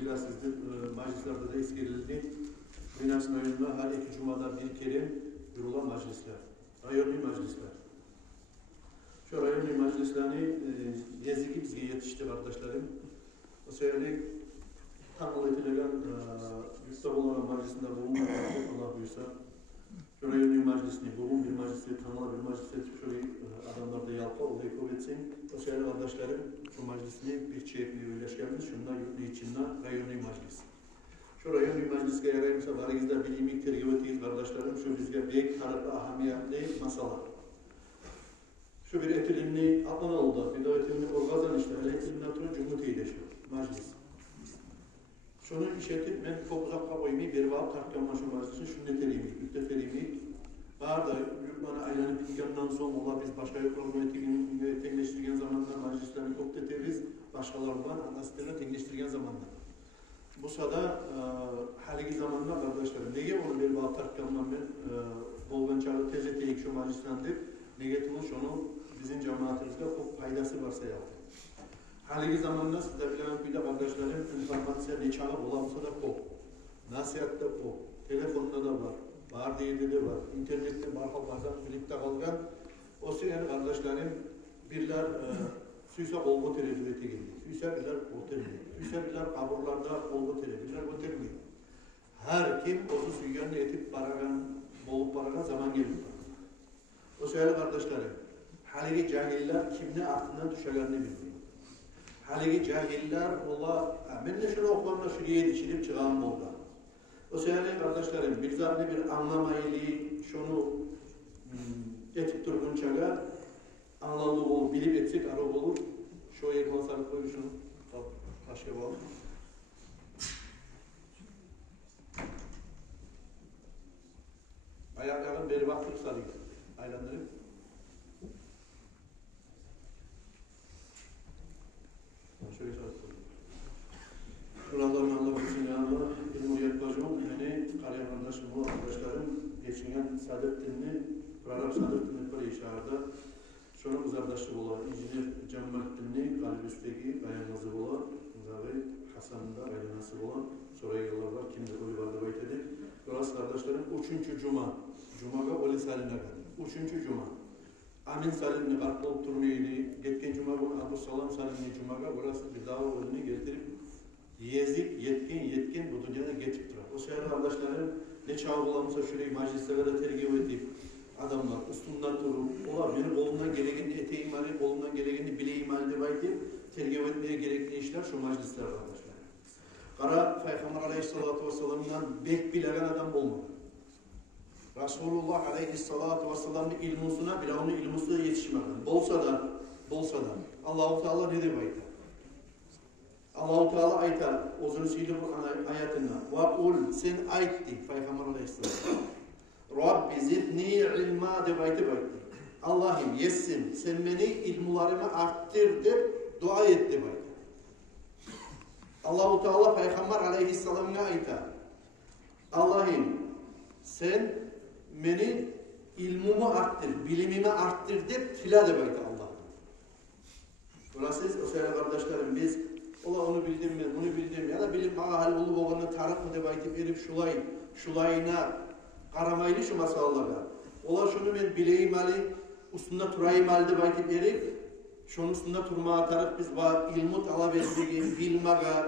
bilasizdir, meclislerde de eskilildi. Minas rayonunda her iki cumada bir kere kurulan meclisler, rayonlu meclisler. Şu rayonlu meclislerini yazıki bizge yetişti kardeşlerim. O sebeple tanıl edilen yüksek olan meclisinde bulunmak Allah buyursa. Şu rayonlu meclisini, bugün bir meclisi, tanılı bir meclisi şöyle adamlar da yalpa, olayı kabul etsin. O sebeple kardeşlerim, şu meclisini bir çeyekliği birleşkenimiz, şundan yurtlu içinde rayonlu meclis. Şu rayonlu meclisine yarayımsa varınızda bilimik tergivetiyiz kardeşlerim, şu bizge büyük tarafı ahamiyetli masala. Şu bir etilimli atlan oldu, bir de etilimli orgazan işte, etilimden sonra cumhuriyeti şu meclis. Şunu işletip, ben çok uzakta koymayı, bir vaat tartışma şu meclisin, şunu niteliyimlik, mütteteliyimlik. Var da yurtmana aylanıp gitkendan sonra ola biz başka yurtlarını tenleştirgen zamanda meclislerini çok teteliyiz, başkalarından anasitlerine tenleştirgen zamanda. Bu sırada haliki zamanda kardeşlerim, nege onu bir vaat tartışmandan ben bolgan çağrı tezeteyik şu meclislendir, negatiful şunu bizim cemaatimizde çok faydası varsa yaptı. Haliki zamanda sizde bilen bir de kardeşlerim informasiya ne çağı olamsa da pop, nasihatte pop, telefonda da var değilde de var, internette var, bazen birlikte kalgan. O sırada kardeşlerim birler suysa olgu tercihete geldi, suysa birler oteldi, suysa birler kaburlarda olgu tercihler oteldi. Her kim o suyunu etip paragan, bolup paragan zaman geldi. O sırada kardeşlerim, haliki cahiller kimne aklından düşerlerini bilmiyor. Haliki cahiller ola, ben de şunu okumanla şuraya yetişilip çıkan oldu. O sebeple kardeşlerim, bir zahne bir anlamaylı, şunu etip durgunçaga anlamlı olur, bilip etsek arab olur. Şu ekran sarıp koyup şunu taşıya bağlı. Ayaklarını beri baktık sarıyı, aylandırıp. Şöyle çalıştırdım. Buradan Allah için yanında Cumhuriyet Başkanı, yani kariyerlerinde bu arkadaşlarım geçingen Saadettin'i, Arap Saadettin'i bir işarada şunu kızardaşı olan İncinir Cemmettin'i, Kalbüsteki, Kayanazı olan, Zavi Hasan'da Kayanazı olan, sonra yıllar var, kimde Olivar'da baytedir. Burası kardeşlerim, 3. Cuma, Cuma'ga Oli Salim'e kadar, 3. Cuma. Amin Salim'ni kartlıp turnuydu, geçken Cuma günü Abu Salam Salim'ni Cuma'ga burası bir dava olduğunu getirip Yezip, yetkin bu dünyada getirip durar. O sefer kardeşlerim ne çağı bulamasa şurayı meclislere tergib edip adamlar üstünden durup ola benim kolumdan gerekeni eteğim ali, kolumdan gerekeni bileğim ali deyip tergib etmeye gerekli işler şu meclisler kardeşler. Kara Peygamber Aleyhisselatü Vesselam'dan bek bilen adam olmadı. Resulullah Aleyhisselatü Vesselam'ın ilmusuna bile onun ilmusuna yetişmedi. Bolsa da Allah-u Teala ne demek? Allah-u Teala aytar, ozunu söyledi bu ayetinde. وَقُلْ sen aytti, Peygamber Aleyhisselam. Rabbi zidni ilma debaydı. Allah'ım yesin, sen beni ilmularımı arttır deyip dua et debaydı. Allah-u Teala Peygamber Aleyhisselam'a aytar. Allah'ım sen beni ilmumu arttır, bilimimi arttır deyip tila debaydı Allah. Burası o sefer kardeşlerim biz ola onu bildim mi, bunu bildim ya da bilim ağa hal olup oğlanı tarık mı deyip aytıp verip şulayına karamaylı şu masallara. Ola şunu ben bileyim ali, üstünde turayım ali deyip aytıp verip şunun üstünde turmağa tarık biz ilmu talep etmeye,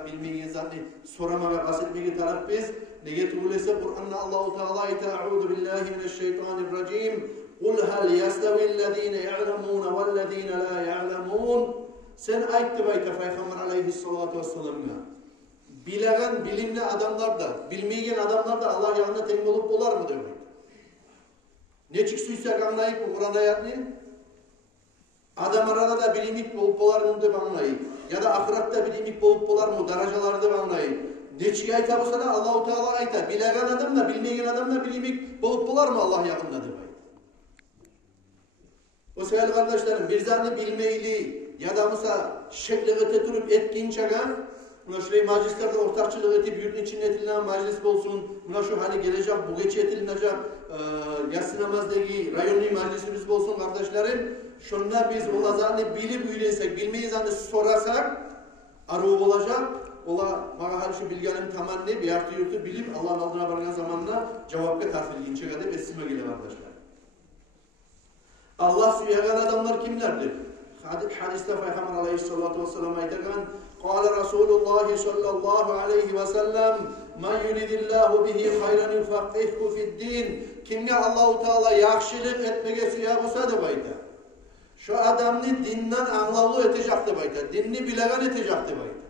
bilmeye zaten soramaya, bahsetmeye tarık biz nege tuğulese Kur'an'da Allah-u Teala ayta A'udhu billahi mineşşeytanirracim Kul hal yastevillezine ya'lemune vellezine la ya'lemun Sen ayıttı bayta Peygamber Aleyhisselatü Vesselam'a. Bilen, bilimli adamlar da, bilmeyen adamlar da Allah yanında temin olup olar mı demek? Ne çıksıysak anlayıp bu Kur'an ayetini? Adam arada da bilimlik olup olar mı demek anlayıp? Ya da ahiratta bilimlik olup olar mı? Daracaları da anlayıp? Ne çıkı ayta olsa da Allah-u Teala ayta. Bilen adam da, bilmeyen adam da bilimlik olup olar mı Allah yanında demek? O sefer kardeşlerim, bir zannı bilmeyli, ya da mesela şekli tutup etkin çakan, buna şurayı meclislerde ortakçılık edip yurtun içinde etilen meclis olsun, buna şu hali gelecek, bu geçi etilinecek, yatsı namazdaki rayonlu meclisimiz olsun kardeşlerim, şunda biz olacağını bilip üylensek, bilmeyiz hani sorarsak, arık olacak, ola bana her şu bilgenin tamanni bir yartı yurtu bilip Allah'ın aldına vargan zamanla cevapka tartılginçe kadar esime gele kardeşler. Allah suyagan adamlar kimlerdir? Hadiste Peygamber aleyhissalatu vesselam aytagan Kâle Resulullah sallallahu aleyhi ve sellem Men yuridillahu bihi hayran yufakkihhu fiddin Kimge Allah-u Teala yaxşılık etmege suya olsa da bayta. Şu adamını dinden anlavlı etecek de bayta. Dinini bilegan etecek de bayta.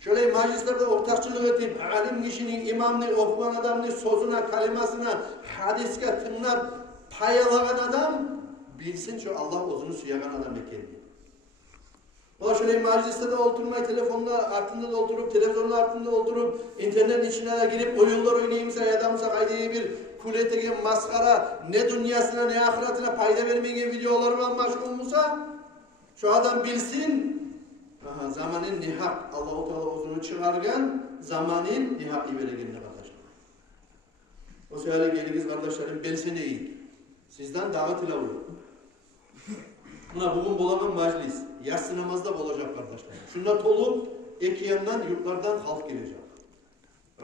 Şöyle meclislerde ortakçılık edip alim kişinin imamını, okuyan adamını sözüne, kalimasına, hadiske tınlap payalagan adam bilsin şu Allah ozunu suyagan adam ekenini. Ola şöyle mecliste de oturmayı, telefonla altında da oturup, televizyonla altında oturup, internet içine de girip oyunlar oynayımsa ya da kaydığı bir kuletege maskara, ne dünyasına ne ahiretine payda vermeye videolarla meşgul olmuşsa, şu adam bilsin, zamanın nihak, Allah-u Teala ozunu çıkargan, zamanın nihak iberegenine kardeşler. O sefer geliniz kardeşlerim, belsene iyi. Sizden davet ile olur. Buna bugün bulaman meclis, yatsı namazda olacak kardeşler. Şunlar tolup, iki yandan, yurtlardan halk gelecek.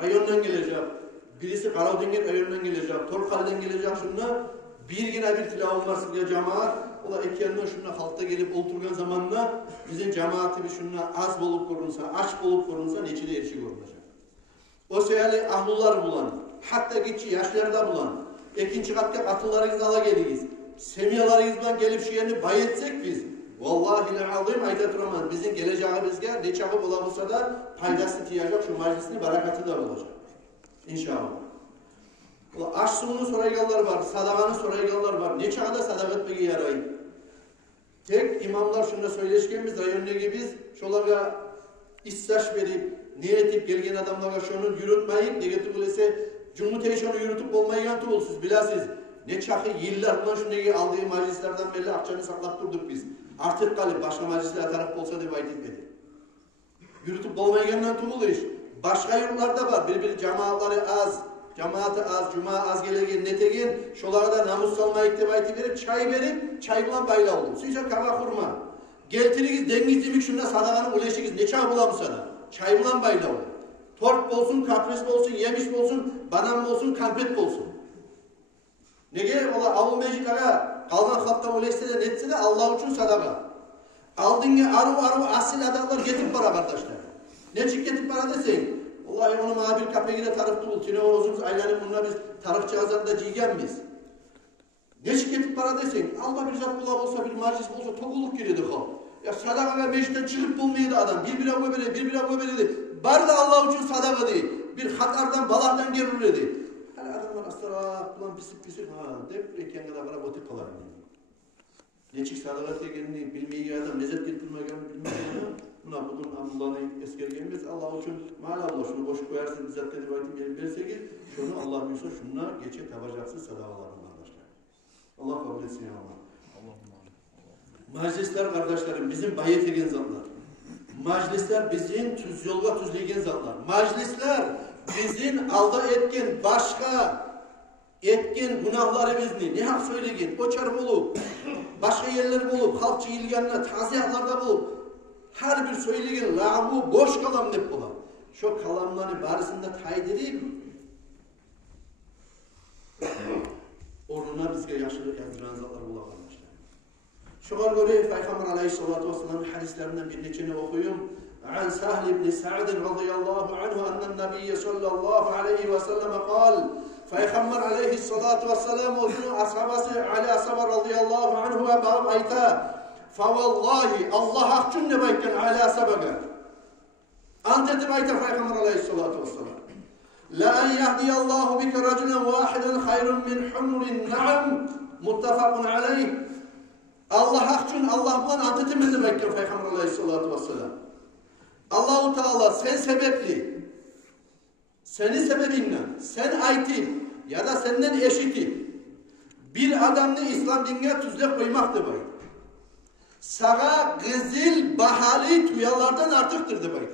Rayondan gelecek, birisi Karadengel rayondan gelecek, Torkal'dan gelecek şunlar. Bir yine bir tilavun var sizce cemaat, ola iki yandan şunlar halkta gelip oturgan zamanla bizim cemaatimiz şunlar az bolup korunsa, aç bolup korunsa neçide erişik olacak. O seyali ahlullar bulan, hatta geçi yaşlarda bulan, ikinci katta katıllarınız ala geliyiz. Semiyalarımızla gelip şu yerini bayetsek biz, vallahi azim ayda duramaz. Bizim geleceğimizde ne çabuk olamazsa da paydası tiyacak, şu meclisini barakatı da olacak. İnşallah. Aş suyunu sorayganlar var, sadakanı sorayganlar var. Ne çağda sadaka etmeye yarayın. Tek imamlar şunu söyleşkenimiz, rayonundaki biz, şolarga istaş verip, niyet edip gelgen adamlara şunu yürütmeyin, negatif olursa, cumhuriyet şunu yürütüp olmayan tuğulsuz, bilasiz. Ne çakı yıllardan şunu aldığı meclislerden belli akçanı saklap durduk biz. Artık kalıp başka meclislere taraf olsa diye bayit etmedi. Yürütüp olmayandan tuğulu iş. Başka yurtlarda var, bir cemaatları az, cemaati az, cuma az gelegen, netegen, şolara da namus salma iktibayeti verip, çay bulan bayla oldu. Suyca kava kurma. Geltiriniz, dengizlimik şuna sadakanı uleşiniz, ne çay bulam sana? Çay bulan bayla oldu. Torp bolsun, kapris bolsun, yemiş bolsun, banan bolsun, kampet bolsun. Ne gerek ola avul meclislere kalgan halktan uleşse de netse de Allah için sadaka. Aldın ya arı asil adamlar getip para kardeşler. Ne çık getip para deseyin. Vallahi onu mabir kapegine tarıktı bul. Tine oluzumuz aylanı bununla biz tarıkçı azarda ciygen biz. Ne çık getip para deseyin. Allah bir zat bulak olsa bir meclis olsa tokuluk giredi halk. Ya sadaka ve meclisten çıkıp bulmaydı adam. Bir bira böyle. Bari da Allah için sadaka değil. Bir hatardan balaktan gelur dedi. Hani adamlar astara bulan pisip deyip eken kadar bana botik kalar. Neçik sadaka tekenini bilmeyi adam, lezzet getirmeyi bilmeyi buna bugün Abdullah'ın eskergenmez. Allah için mala Allah şunu boş koyarsın, bizzat dedi vaktim gelip versek şunu Allah bilse şununla geçe tabacaksın sadakalarından arkadaşlar. Allah kabul etsin ya Allah. Meclisler kardeşlerim bizim bayet egen zatlar. Meclisler bizim tüz yolga tüzlegen zatlar. Meclisler bizim alda etken başka etken günahlarımızı ne hak söylegen, koçar bulup, başka yerler bulup, halkçı ilgilenine, taziyatlarda bulup, her bir söylegen lağbu boş kalam ne bulan. Şu kalamları barısında taydırıp, onuna bizge yaşlılık yazdıran zatlar bulakalmışlar. Şular göre Peygamber aleyhissalatu vesselam'ın hadislerinden bir neçini okuyum. عن سهل بن سعد رضي الله عنه أن النبي صلى الله عليه وسلم قال Peygamber aleyhissalatu vesselam onu ashabası Ali Asaba radıyallahu anhu ve bağım ayta فَوَاللّٰهِ Allah hakkın ne bayken Ali Asaba'ga anteti bayta Peygamber aleyhissalatu vesselam لَاَنْ يَهْدِيَ اللّٰهُ بِكَ رَجُلًا وَاحِدًا خَيْرٌ مِنْ حُمُرِ النَّعَمْ muttafakun aleyh Allah hakkın Allah bulan anteti mi bayken Peygamber aleyhissalatu vesselam Allah-u Teala sen sebepli senin sebebinle, sen ayti ya da senden eşiti bir adamını İslam dinine tüzle koymak demek. Sağa gızıl bahali tuyalardan artıktır demek.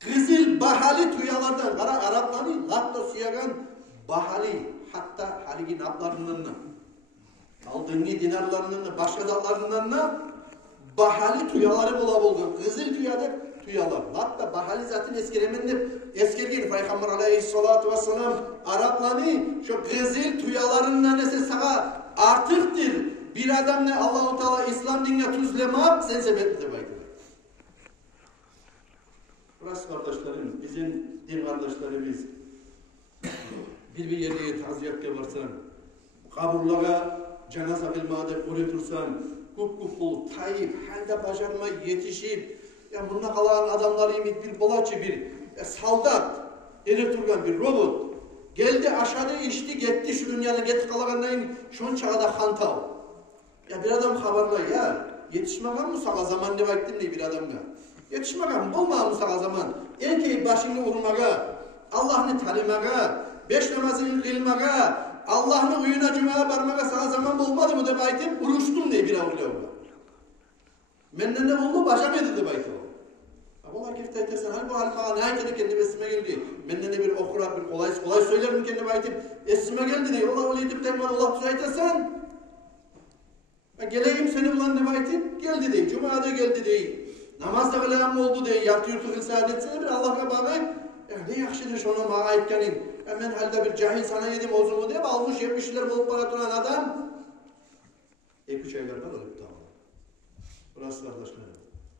Gızıl bahali tuyalardan, kara Arapları latta suyagan bahali hatta haligi naplarından aldığını dinarlarından başka zatlarından bahali tuyaları bola buldu. Kızıl tuyadır tuyalar. Hatta bahali zaten eskergen Peygamber aleyhissalatu vesselam Araplarını şu kızıl tuyalarından ise sana artıktır. Bir adam ne Allah-u Teala İslam dinine tuzlamak sen sebepli baydı. Burası kardeşlerim, bizim din kardeşlerimiz bir yerde taziyatke varsan, kaburlara cenaze kılmada uğratursan, kup tayip, halde başarma yetişip, ya bununla kalan adamlar bir bolaçı bir saldat, turgan bir robot, geldi aşağıda içti, gitti şu dünyanın gitti kalanların şun çağda hantav. Ya bir adam haberla ya, yetişmegan mı sağa zaman ne vaktim diye bir adamga. Yetişmegan, olmağı mı sağa zaman, erkeği başını vurmaga, Allah'ını tanımaga, 5 namazını kılmaga, Allah'ın uyuna cumaya barmaga sağa zaman bulmadı mı de baytım, uruştum diye bir avlıyor. Menden ne buldu, başamadı de baytım. Allah kefte edersen, hal bu halka ne ayetini kendi esime geldi. Menden ne bir okura, bir kolay söylerim kendi baytım, esime geldi diye. Allah öyle edip de Allah tuza edersen, geleyim seni bulan ne baytım, geldi diye. Cuma'da geldi diye. Namazda kılayan oldu diye. Yaptı kılsa adetsene bir Allah'a bağlayıp, ne yakışıdır şuna mağa ayetkenin. Hemen halde bir cahil sana yedim ozumu diye almış 70'ler bulup bana duran adam 2-3 aylardan ölüp dağıldı. Burası kardeşlerim.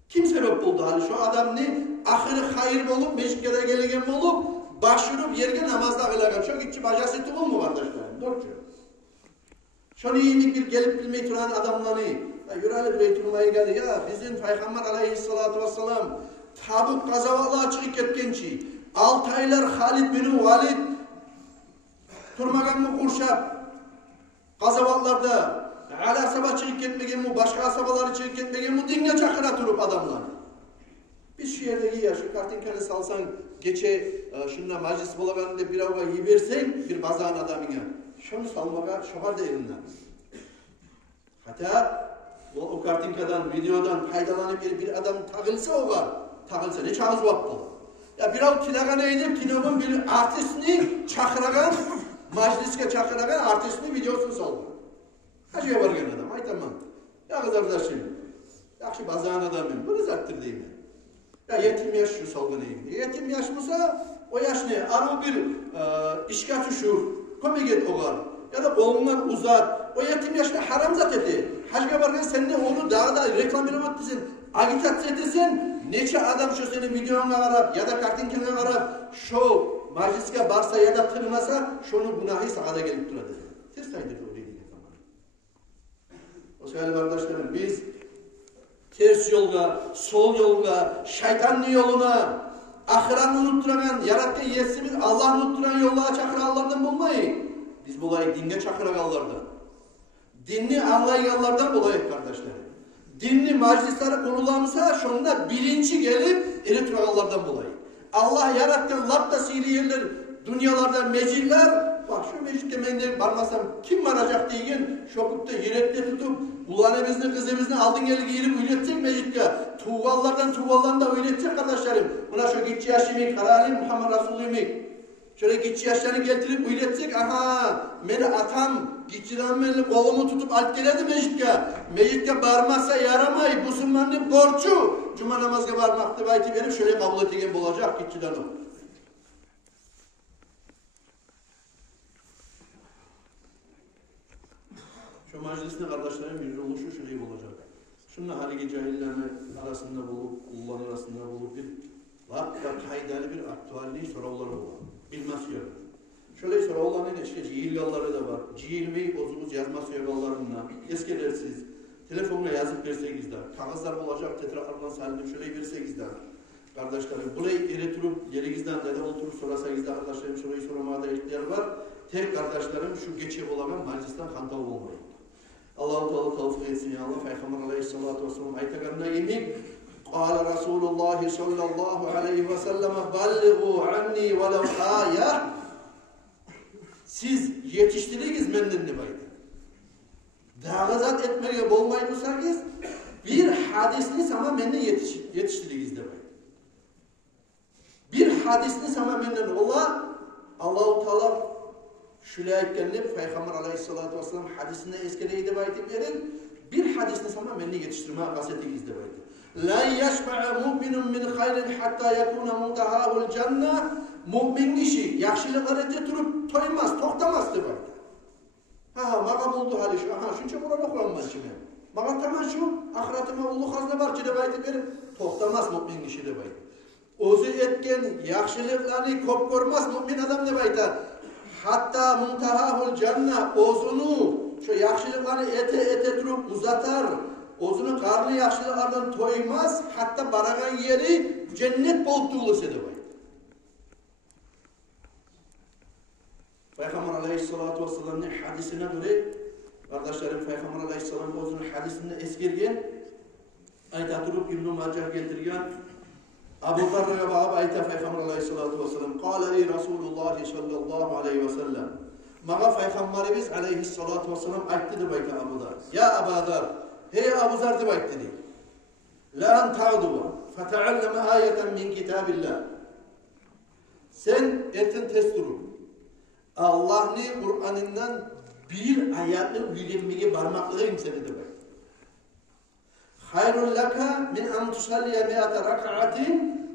Kim sebep buldu? Hani şu adam ne? Ahırı hayır olup, meşkede gelegen olup, başvurup yerge namazda kılagan. Çok içi bacası tuğul mu kardeşlerim? Doğru. Şunu iyi bir gelip bilmeyi duran adamları. Yürüyüp reyturmaya geldi. Ya bizim Peygamber aleyhissalatu vesselam Tabuk gazavalığa çıkıp ketkençi. 6 aylar Halid bin Valid turmagan mı kurşap gazavalarda ala sabah çıkıp ketmegen mi başka asabaları çıkıp ketmegen mi dinle çakıra turup adamlar. Biz şu yerdeki ya şu kartinkeni salsan geçe şununla meclis bulaganında bir avga iyi versen bir bazağın adamına şunu salmaga şobar da elinden. Hatta o kartinkadan videodan faydalanıp bir adam takılsa o var. Takılsa ne çağız vakti. Ya bir av kilagana edip kinobun bir artistini çakıragan, majliske çakıragan artistini videosunu saldı. Hacıya vargen adam, ay tamam. Ya kız arkadaşım, yakşı bazağın adamım, bunu zattır değil mi? Ya yetim yaş şu salgınayım. Yetim yaş mısa, o yaş ne? Arı bir işgal tuşur, komik oğar. Ya da kolundan uzat, o yetim yaşta haram zat eti. Hacıya vargen sen de onu dağda reklam yapatısın, agitasyon edesin. Neçe adam şu senin videona varap ya da kartinkene varap şu majliske barsa ya da tırmasa şunu günahı sağda gelip duradı. Siz saydır o dediğiniz zaman. O sevgili kardeşlerim biz ters yolga, sol yolga, şeytanlı yoluna, ahiranı unutturan, yarattığın yesimiz Allah'ını unutturan yollara çakıra Allah'tan bulmayın. Biz bulayı dinle çakıra Allah'tan. Dinli anlayanlardan bulayı kardeşlerim. Dinli meclisleri kurulamsa şunda bilinci gelip elektriklerden dolayı. Allah yarattığı lapta sihirli yerler, dünyalardan meciller, bak şu mecid demeyinde varmasam kim varacak diyen şokupta yürekte tutup ulanımızını kızımızını aldın gelip girip üretecek mecidde. Tuğvallardan da üretecek kardeşlerim. Buna şu gitçi yaşımı, kararlı Muhammed Resulü'yü şöyle gitçi yaşlarını getirip üretecek. Aha, beni atam gitçiden beni kolumu tutup alt geledi mecidde. Mecidde barmazsa yaramay, bu sınmanın borcu. Cuma namazga barmakta belki verip şöyle kabul ettiğim olacak gitçiden o. Şu meclisine kardeşlerim bir oluşu şöyle olacak. Şununla haligi cahillerini arasında bulup, kullar arasında bulup bir vakta kaydalı bir aktüelliği soruları olan. Bilmesi yok. Şöyle sorularının içinde cihilgalları da var. Cihilmeyi bozumuz yazması yogallarına, eskilersiz, telefonla yazıp verseniz de, kağızlar olacak, tetrakardan salinip şöyle verseniz de, kardeşlerim, burayı eriturup, yerinizden neden oturup sorasayız da, kardeşlerim şurayı soramada ihtiyaç var. Tek kardeşlerim şu geçip olan meclisten kantav olmayın. Allah-u Teala tavsiye etsin ya Allah. Peygamber aleyhissalatu vesselam ayetakarına yemin. Kâle Resulullah sallallahu aleyhi ve sellem balligû anni velev âye. Siz yetiştiriniz menden ne baydı? Dağızat etmeye bolmaymışsanız bir hadisini sana menden yetiştiriniz de baydı. Bir hadisini sana menden ola Allah-u Teala şöyle ayetkenler Peygamber aleyhissalatu vesselam hadisinde eskeleydi baydı verin. Bir hadisini sana menni yetiştirme kaseti izlemeyi. La yashba'a mu'minun min hayrin hatta yakuna muntahahul cennet. Mu'min kişi yaxşılıklar ete durup toymaz, toktamaz dedi. Ha, maga buldu hali şu. Ha, şunca burada okulanmaz şimdi. Maga tamam şu, ahiretime buldu hazne var ki de baytı verip toktamaz mu'min kişi de baytı. Ozu etken yaxşılıklarını kop görmez mümin adam de baytı. Hatta muntahahul cennet ozunu şu yaxşılıklarını ete durup uzatar. Ozunu karnı yaxşılıklardan toymaz. Hatta baragan yeri cennet bolup tuğulası de baytı. Peygamber aleyhissalatu vesselam'ın hadisine göre kardeşlerim Peygamber aleyhissalam ozunu hadisinde eskergen ayta durup İbn-i Macah getirgen Abu Zarra'ya bağıb ayta Peygamber aleyhissalatu vesselam Kâle ey Resulullah sallallahu aleyhi ve sellem Mağa Peygamberimiz aleyhissalatu vesselam aytti de bayta Abu Zar Ya Abu Zar Hey Abu Zar de baytti de La en ta'duva fetealleme ayeten min kitabillah Sen etin test durum Allah'ın Kur'an'ından bir ayatını öğrenmeye barmaklarıyım seni de bayt. Hayrun laka min an tusalliye me'ate rak'atin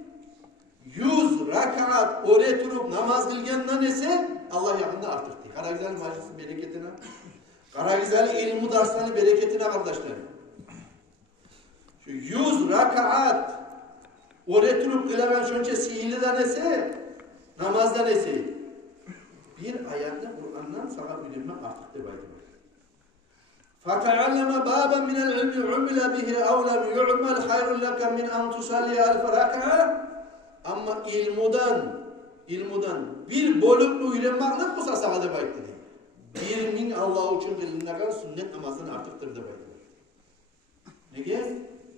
100 rak'at oraya turup namaz kılgenden ise Allah yakında artırdı. Karagüzel majlisin bereketine, Karagüzel ilmu derslerinin bereketine kardeşlerim. Şu 100 rak'at oraya turup kılagan şönce sihirliden ise namazdan ise bir ayette Kur'an'dan sana öğrenmek artık da baydı. فَتَعَلَّمَ بَابًا مِنَ الْعِلْمِ عُمِلَ بِهِ اَوْ لَمْ يُعْمَلْ خَيْرٌ لَكَ مِنْ اَنْ تُسَلِّيَ الْفَرَاكَةَ Ama ilmudan bir bölümlü öğrenmekle bu sana da baydı. Birinin Allah için kılınan sünnet namazını artıktır da baydı.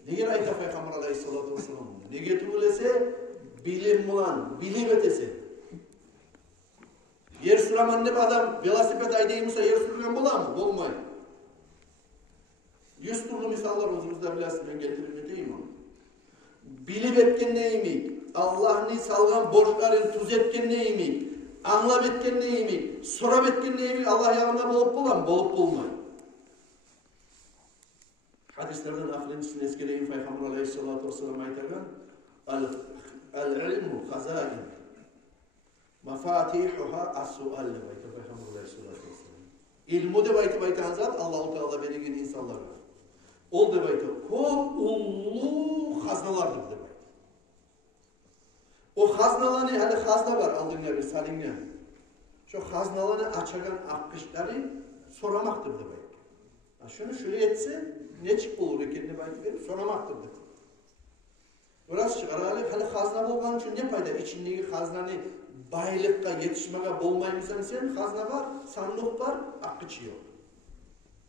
Nege ayta Peygamber aleyhissalatu vesselam. Nege tuğulese bilim bulan, bilim ötesi. Yer sürəman ne adam velosiped aydayımsa yer sürülgen bular mı? Olmayın. 100 türlü misallar özümüzde biləsiniz, ben getirim edeyim onu. Bilip etken neyimi? Allah'ın salgan borçların tuz etken neyimi? Anlap etken neyimi? Sorap etken neyimi? Allah yanında bolup bular mı? Bolup bulmayın. Hadislerden ahirincisini eskereyim Peygamber aleyhissalatu vesselam aytagan El-ilmu hazain Mafatihuha as-sual le bayta Peygamber aleyhissalatu vesselam. İlmu de bayta zat Allah-u Teala veregen insanlar var. Ol de bayta kol ullu haznalardır de bayta. O haznalarını hali hazna var aldığında bir salinle. Şu haznalarını açagan akkışları soramaktır de bayta. Şunu şöyle etse ne çık olur ekeni bayta verip soramaktır de. Burası çıkar hali hazna bolgan için ne payda? İçindeki haznanı baylıkka yetişmeye bolmaymışsan sen hazna var, sandık var, akıç yok.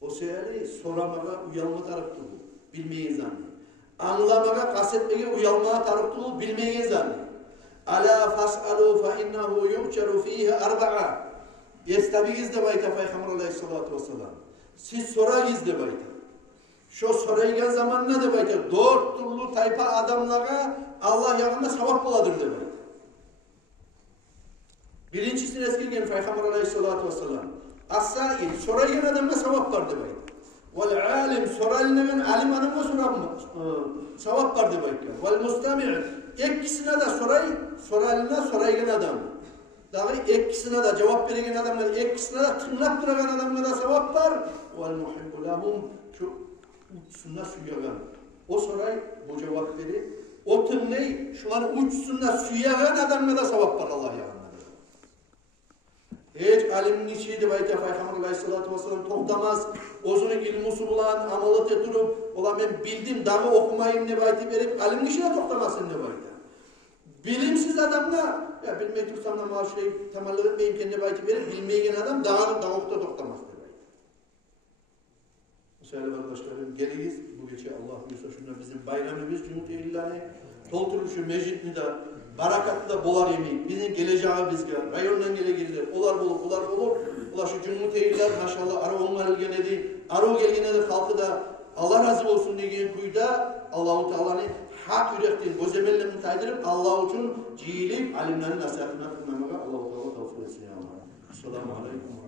O seyali soramaya uyalma tarafı bu, bilmeyen zanni. Anlamaya, kasetmeye uyalmaya tarafı bu, bilmeyen zanni. Ala fas'alu fa innahu yu'çaru fihi arba'a. Yestabigiz de bayta Peygamber aleyhissalatu vesselam. Siz soragiz de bayta. Şu soraygen zaman ne de bayta? 4 türlü tayfa adamlara Allah yanında sevap buladır de bayta. Birincisini eskirgen Peygamber aleyhissalatu vesselam. As-sa'il, soraygen adamda sevap var de bayta. Vel alim, soraygen alim adamda sevap var de bayta. Vel mustami' ekkisine de soraygen adam. Dağı ekkisine de cevap verigen adamlar, ekkisine de tınlap duragan adamlara sevap var. Vel muhibbu lahum, şu uçsunlar suyagan. O soray bu cevap verir. O tınlay, şu an uçsunlar suyagan adamlara sevap var Allah yanında. Hiç alimin içiydi bayta Peygamber aleyhissalatu vesselam toktamaz. Ozunu ilmusu bulan, amalat eturup, ola ben bildim, dağı okumayım ne bayta verip, alimin içine toktamazsın ne bayta. Bilimsiz adamla, ya bilmeyi tutsam da maaş temelli etmeyim kendi bayta verip, bilmeyen adam dağı okta toktamaz de bayta. Müsaade arkadaşlarım, geliyiz. Bu gece Allah buyursa şunlar bizim bayramımız, Cumhuriyet Eylül'ani, tolturuşu mecitini de, barakatlı da bolar yemeği, bizim geleceği bizge, rayondan gelir, olar bulup, olar şu Cumhuriyet Eylül'ler maşallah, arı onlar ilgenedi, arı gelgenedi halkı da Allah razı olsun diye kuyuda, Allah-u Teala'nı hak yürekten, gözemellerini taydırıp, Allah için cihilip, alimlerin nasihatine kılmamaya Allah-u Teala tavsiye etsin ya Allah. Selamun Aleyküm.